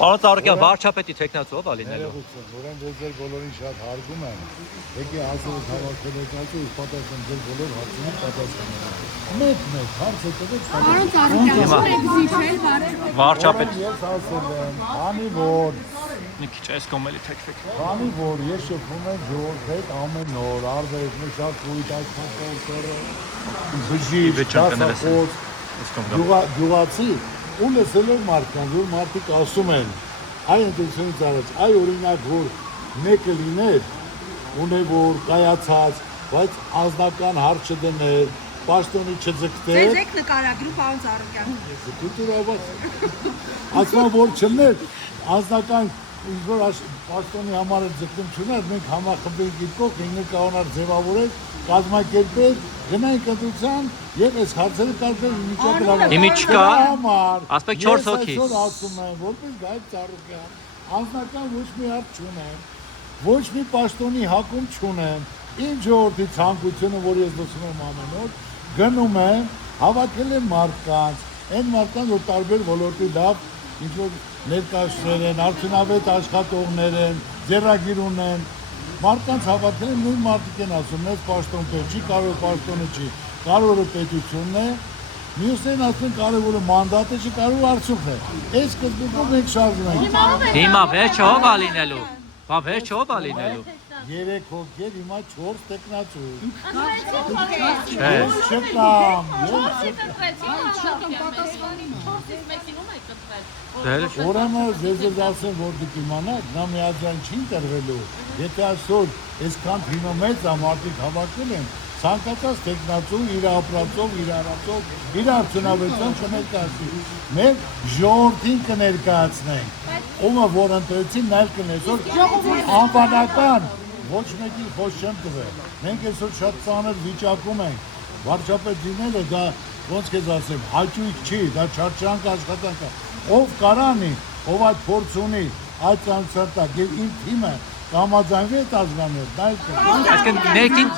Պարոն Ծառուկյան, վարչապետի տեխնացու ով ալինելու։ Որեն ձեր բոլորին շատ հարգում են, եկի ասելով հավաքելով ասել, պատասխան ձեր բոլոր հարցերին պատասխանել։ Մեկ հարցը տվեք։ Պարոն Ծառուկյան, էքզիտ Վարչապետ։ Ես ասել եմ, քանի որ Մի քիչ այս կոմելի թեքվեք։ քանի որ ես շփվում եմ ժողովրդի հետ ամեն օր, արվեստի մի շատ կույտ այսքանքորը, բժիշկ, դասախոս, գյուղացի ու լսել եմ մարդկանց, որ մարդիկ ասում են, այ ընտրությունից առաջ, այ օրինակ որ մեկը լիներ, ունե որ կայացած, բայց անձնական հարց չդներ, պաշտոնի չձգտեր։ Ձեզ եք նկարագրում պարոն Ծառուկյան։ Ասում որ չլներ, անձնական ինչ-որ պաշտոնի համար ձգտում չուներ, մենք համախմբենք իտքով, ինքը կանոնար ձևավորել, կազմակերպել, գնանք ընտրության եւ այս հարցերը կարծես միջակայքում։ Հիմի չկա, համար ասպեք 4 հոգի։ Ես այսօր ասում եմ, որպես Գայթ Ծառուկյան, անձնական ոչ մի հարց չունեմ, ոչ մի պաշտոնի հակում չունեմ, ինչ ժողովրդի ցանկությունը, որ ես լսում եմ ամեն օր, գնում եմ, հավաքել եմ մարդկանց, այն մարդկանց, որ տարբեր ոլորտի լավ ինչ-որ ներկայացներ են, արդյունավետ աշխատողներ են, ձեռագիր ունեն, մարդկանց հավաքել են, նույն մարդիկ են ասում, ես պաշտոն պետք չի, կարևոր պաշտոնը չի, կարևորը պետությունն է, մյուսներն ասում են կարևորը մանդատը չի, կարևորը արդյունքն է, այս սկզբունքով մենք շարժում ենք։ Հիմա վերջը ով ալինելու։ Բա վերջը ով ալինելու։ 3 հոգեր, հիմա 4 տեխնացու։ Չէ։ Չկամ, Ուրեմն ես ասեմ, որ դուք իմանաք, նա միաձայն չի ընտրվելու, եթե այսօր այսքան թիմը մեծ է, մարդիկ հավաքել են, ցանկացած տեխնացու իր ապրածով, իր արածով, իր արդյունավետությամբ կներկայացնի։ Մենք ժողովրդին կներկայացնենք, ումը որ ընտրեցին, նա էլ կներկայացնի, անվանական ոչ մեկին խոսք չեմ տվել։ Մենք այսօր շատ ծանր վիճակում ենք, վարչապետ լինելը դա ոնց կեզ ասեմ, հաճույք չի, դա չարչարանք աշխատանք է, ով կարանի, ով այդ փորձ ունի, այդ ծանոթ տակ, եւ իմ թիմը կամաձայնվի այդ ազգաներ, դա էլ կա։ Այսինքն ներքին